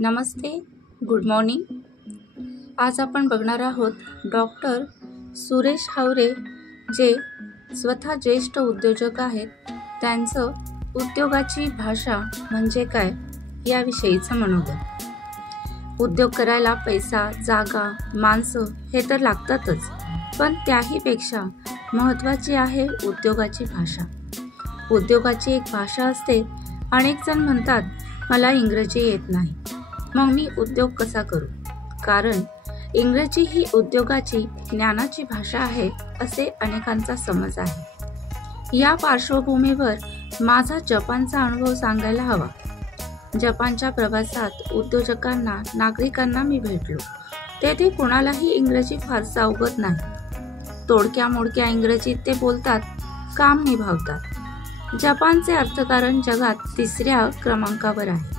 नमस्ते, good morning. आज आपण बघणार आहोत डॉक्टर सुरेश हावरे, जे स्वतः ज्येष्ठ उद्योजक आहेत. त्यांचं उद्योगाची भाषा म्हणजे काय याविषयीचं मनोगत. उद्योग करायला पैसा, जागा, माणसं हे तर लागतातच, पण त्याहीपेक्षा महत्त्वाची आहे उद्योगाची भाषा. उद्योगाची एक भाषा असते. अनेक जण म्हणतात, मला इंग्रजी येत नाही, मग मी उद्योग कसा करू? कारण इंग्रजी ही उद्योगाची, ज्ञानाची भाषा आहे असे अनेकांचा समज आहे. या पार्श्वभूमीवर माझा जपानचा अनुभव सांगायला हवा. जपानच्या प्रवासात उद्योजकांना, नागरिकांना मी भेटलो. तेथे कोणालाही इंग्रजी फारसा अवगत नाही. तोडक्या मोडक्या इंग्रजीत ते बोलतात, काम निभावतात. जपानचे अर्थकारण जगात 3ऱ्या क्रमांकावर आहे.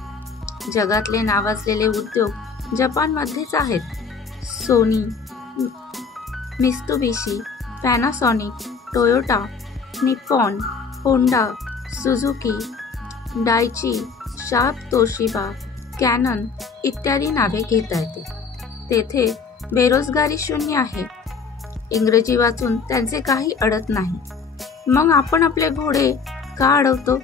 जगातले नावाजलेले उद्योग जपानमध्येच आहेत. Sony, Mitsubishi, Panasonic, Toyota, Nippon, Honda, Suzuki, Daiichi, Sharp, Toshiba, Canon इत्यादी नावे घेता येते. तेथे बेरोजगारी शून्य आहे. इंग्रजी वाचून त्यांचे काही अडत नाही. मग आपण आपले घोडे का अडवतो?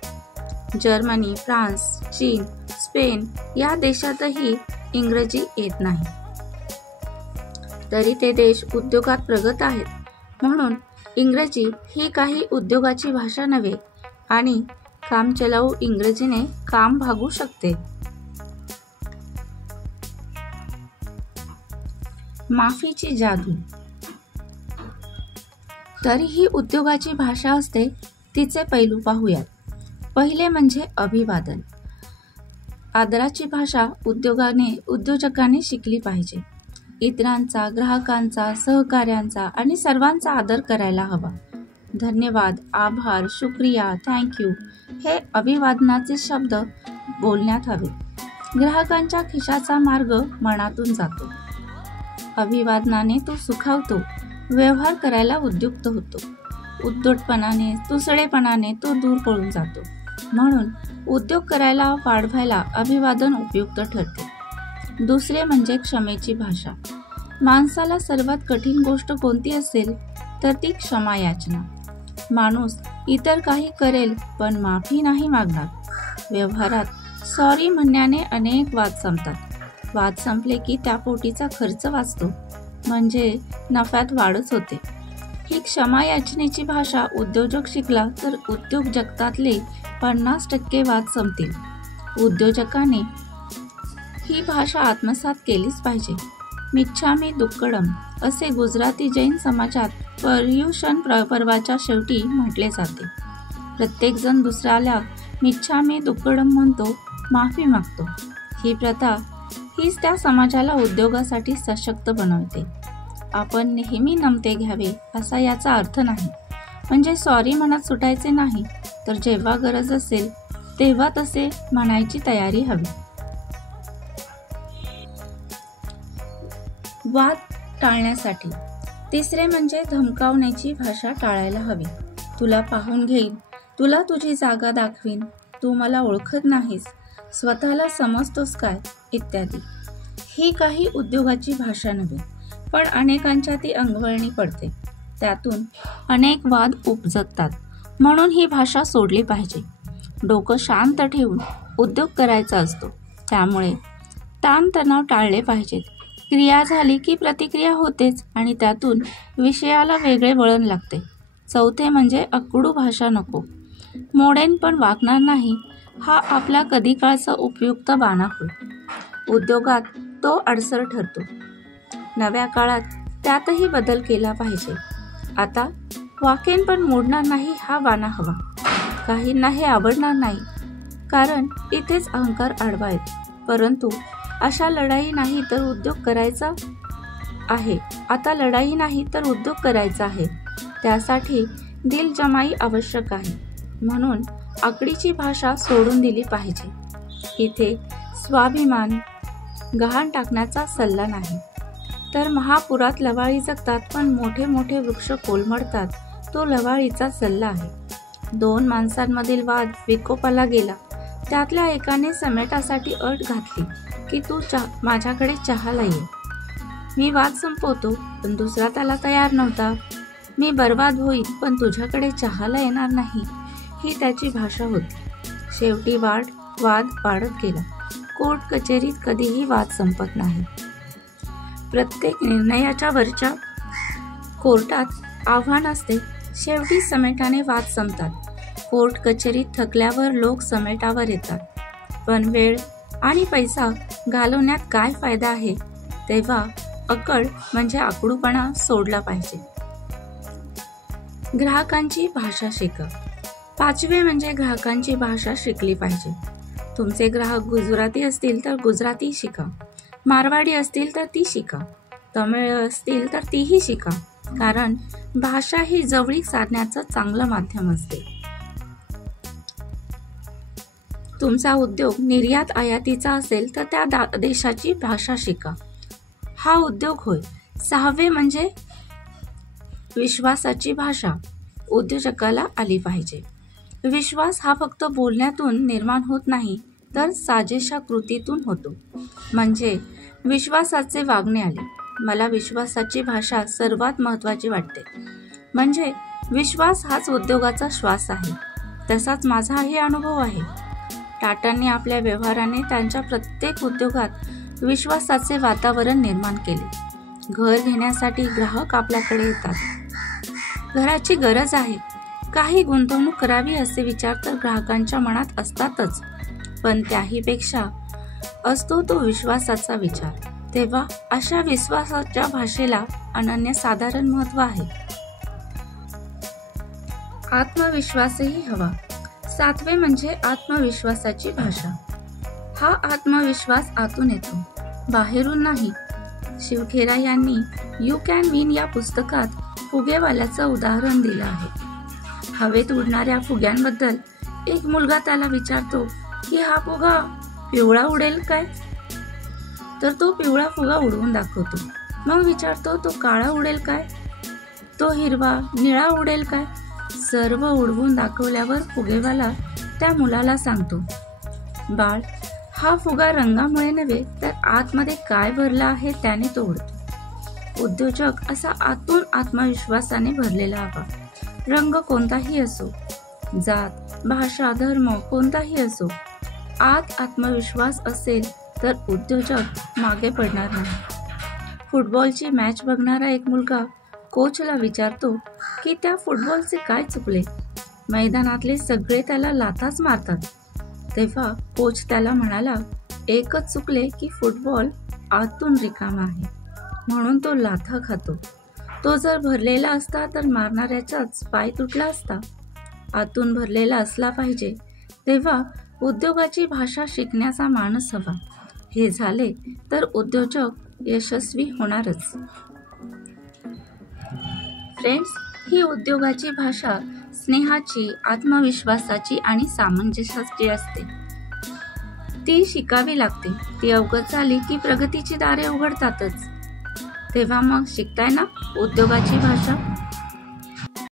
जर्मनी, फ्रान्स, चीन, स्पेन या देशातही इंग्रजी येत नाही. तरी ते देश उद्योगात प्रगत आहेत. म्हणून इंग्रजी ही काही उद्योगाची भाषा नव्हे आणि कामचलाऊ इंग्रजीने काम भागू शकते. माफीची जादू. तरीही उद्योगाची भाषा असते. तिचे पैलू पाहूयात. पहिले म्हणजे अभिवादन. आदराची भाषा उद्योजकाने शिकली पाहिजे. इतरांचा, ग्राहकांचा, सहकाऱ्यांचा आणि सर्वांचा आदर करायला हवा. धन्यवाद, आभार, शुक्रिया, थँक्यू हे अभिवादनाचे शब्द बोलण्यात हवे. ग्राहकांच्या खिशाचा मार्ग मनातून जातो. अभिवादनाने तो सुखावतो, व्यवहार करायला उद्युक्त होतो. उद्धटपणाने, तुसडेपणाने तो दूर पळून जातो. म्हणून उद्योग करायला, वाढवायला अभिवादन उपयुक्त ठरते. दुसरे म्हणजे क्षमेची भाषा. माणसाला सर्वात कठीण गोष्ट कोणती असेल तर ती क्षमायाचना. माणूस इतर काही करेल पण माफी नाही मागणार. व्यवहारात सॉरी म्हणण्याने अनेक वाद संपतात. वाद संपले की त्या पोटीचा खर्च वाचतो, म्हणजे नफ्यात वाढच होते. ही क्षमायाचनेची भाषा उद्योजक शिकला तर उद्योग जगतातले 50% वाद संपतील. उद्योजकाने ही भाषा आत्मसात केलीच पाहिजे. मिच्छामी दुक्कडम असे गुजराती जैन समाजात पर्युषण पर्वाच्या शेवटी म्हटले जाते. प्रत्येक जण दुसऱ्याला मिच्छामी दुक्कडम म्हणतो, माफी मागतो. ही प्रथा हीच त्या समाजाला उद्योगासाठी सशक्त बनवते. आपण नेहमी नमते घ्यावे असा याचा अर्थ नाही. म्हणजे सॉरी म्हणत सुटायचे नाही, तर जेव्हा गरज असेल तेव्हा तसे म्हणायची तयारी हवी. वाद टाळण्यासाठी तिसरे म्हणजे धमकावण्याची भाषा टाळायला हवी. तुला पाहून घेईन, तुला तुझी जागा दाखवीन, तू मला ओळखत नाहीस, स्वतःला समजतोस काय इत्यादी. ही काही उद्योगाची भाषा नव्हे, पण अनेकांच्या ती अंगवळणी पडते. त्यातून अनेक वाद उपजतात. म्हणून ही भाषा सोडली पाहिजे. डोकं शांत ठेवून उद्योग करायचा असतो. त्यामुळे ताणतणाव टाळले पाहिजेत. क्रिया झाली की प्रतिक्रिया होतेच आणि त्यातून विषयाला वेगळे वळण लागते. चौथे म्हणजे अकडू भाषा नको. मोडेन पण वागणार नाही हा आपला कधी काळचा उपयुक्त बाणा होय. उद्योगात तो अडसर ठरतो. नव्या काळात त्यातही बदल केला पाहिजे. आता वाकेन पण मोडणार नाही हा बाणा हवा. काहींना हे आवडणार नाही, कारण इथेच अहंकार आडवा आहेत. परंतु अशा लढाई नाही तर उद्योग करायचा आहे. आता लढाई नाही तर उद्योग करायचा आहे. त्यासाठी दिलजमाई आवश्यक आहे. म्हणून आकडीची भाषा सोडून दिली पाहिजे. इथे स्वाभिमान गहाण टाकण्याचा सल्ला नाही. तर महापुरात लवाळी जगतात पण मोठे मोठे वृक्ष कोलमडतात, तो लवाळीचा सल्ला आहे. 2 माणसांमधील वाद विकोपाला गेला. त्यातल्या एकाने समेटासाठी अट घातली. की तू माझ्याकडे चहाला ये. मी वाद संपवतो पण दुसरा त्याला तयार नव्हता. मी बर्बाद होईल पण तुझ्याकडे चहाला येणार नाही, ही त्याची भाषा होती. शेवटी वाद वाढत गेला. कोर्ट कचेरीत कधीही वाद संपत नाही. प्रत्येक निर्णयाच्या वरच्या कोर्टात आव्हान असते. शेवटी समेटाने वाद संपतात. कोर्ट कचेरीत थकल्यावर लोक समेटावर येतात. पण वेळ आणि पैसा घालवण्यात काय फायदा आहे, तेव्हा अक्कड म्हणजे आकडूपणा सोडला पाहिजे. ग्राहकांची भाषा शिका. 5वे म्हणजे ग्राहकांची भाषा शिकली पाहिजे. तुमचे ग्राहक गुजराती असतील तर गुजराती शिका, मारवाडी असतील तर ती शिका, तमिळ असतील तर तीही शिका, कारण भाषा ही जवळीक साधण्याचं चांगलं माध्यम असते. तुमचा उद्योग निर्यात आयातीचा असेल तर त्या देशाची भाषा शिका. हा उद्योग होय. 6वे म्हणजे विश्वासाची भाषा उद्योजकाला आली पाहिजे. विश्वास हा फक्त बोलण्यातून निर्माण होत नाही तर साजेशा कृतीतून होतो. म्हणजे विश्वासाचे वागणे आले. मला विश्वासाची भाषा सर्वात महत्त्वाची वाटते. म्हणजे विश्वास हाच उद्योगाचा श्वास आहे. तसाच माझाही अनुभव आहे. टाटांनी आपल्या व्यवहाराने त्यांच्या प्रत्येक उद्योगात विश्वासाचे वातावरण निर्माण केले. घर घेण्यासाठी ग्राहक आपल्याकडे येतात. घराची गरज आहे, काही गुंतवणूक करावी असे विचार तर ग्राहकांच्या मनात असतातच, पण त्याहीपेक्षा असतो तो विश्वासाचा विचार. तेव्हा अशा विश्वासाच्या भाषेला अनन्यसाधारण महत्त्व आहे. आत्मविश्वासही हवा. 7वे म्हणजे आत्मविश्वासाची भाषा. हा आत्मविश्वास आतून येतो, बाहेरून नाही. शिवखेरा यांनी यू कॅन विन या पुस्तकात फुगेवाल्याचं उदाहरण दिलं आहे. हवेत उडणाऱ्या फुग्यांबद्दल एक मुलगा त्याला विचारतो की हा फुगा पिवळा उडेल काय? तर तो पिवळा फुगा उडवून दाखवतो. मग विचारतो तो काळा उडेल काय? तो हिरवा निळा उडेल काय? सर्व उडवून दाखवल्यावर फुगेवाला त्या मुलाला सांगतो, बाळ, हा फुगा रंगामुळे नव्हे तर आतमध्ये काय भरलं आहे त्याने तो उडतो. उद्योजक असा आतून आत्मविश्वासाने भरलेला हवा. रंग कोणताही असो, जात, भाषा, धर्म कोणताही असो, आत आत्मविश्वास असेल तर उद्योजक मागे पडणार नाही. फुटबॉलची मॅच बघणारा एक मुलगा कोचला विचारतो की त्या फुटबॉलचे काय चुकले? मैदानातले सगळे त्याला लाथाच मारतात. तेव्हा कोच त्याला म्हणाला, एकच चुकले की फुटबॉल आतून रिकामा आहे म्हणून तो लाथा खातो. तो जर भरलेला असता तर मारणाऱ्याचाच पाय तुटला असता. आतून भरलेला असला पाहिजे. तेव्हा उद्योगाची भाषा शिकण्याचा मानस हवा. हे झाले तर उद्योजक यशस्वी होणारच. फ्रेंड्स, ही उद्योगाची भाषा स्नेहाची, आत्मविश्वासाची आणि सामंजस्याची असते. ती शिकावी लागते. ती अवगत झाली की प्रगतीची दारे उघडतातच. तेव्हा मग शिकताय ना उद्योगाची भाषा?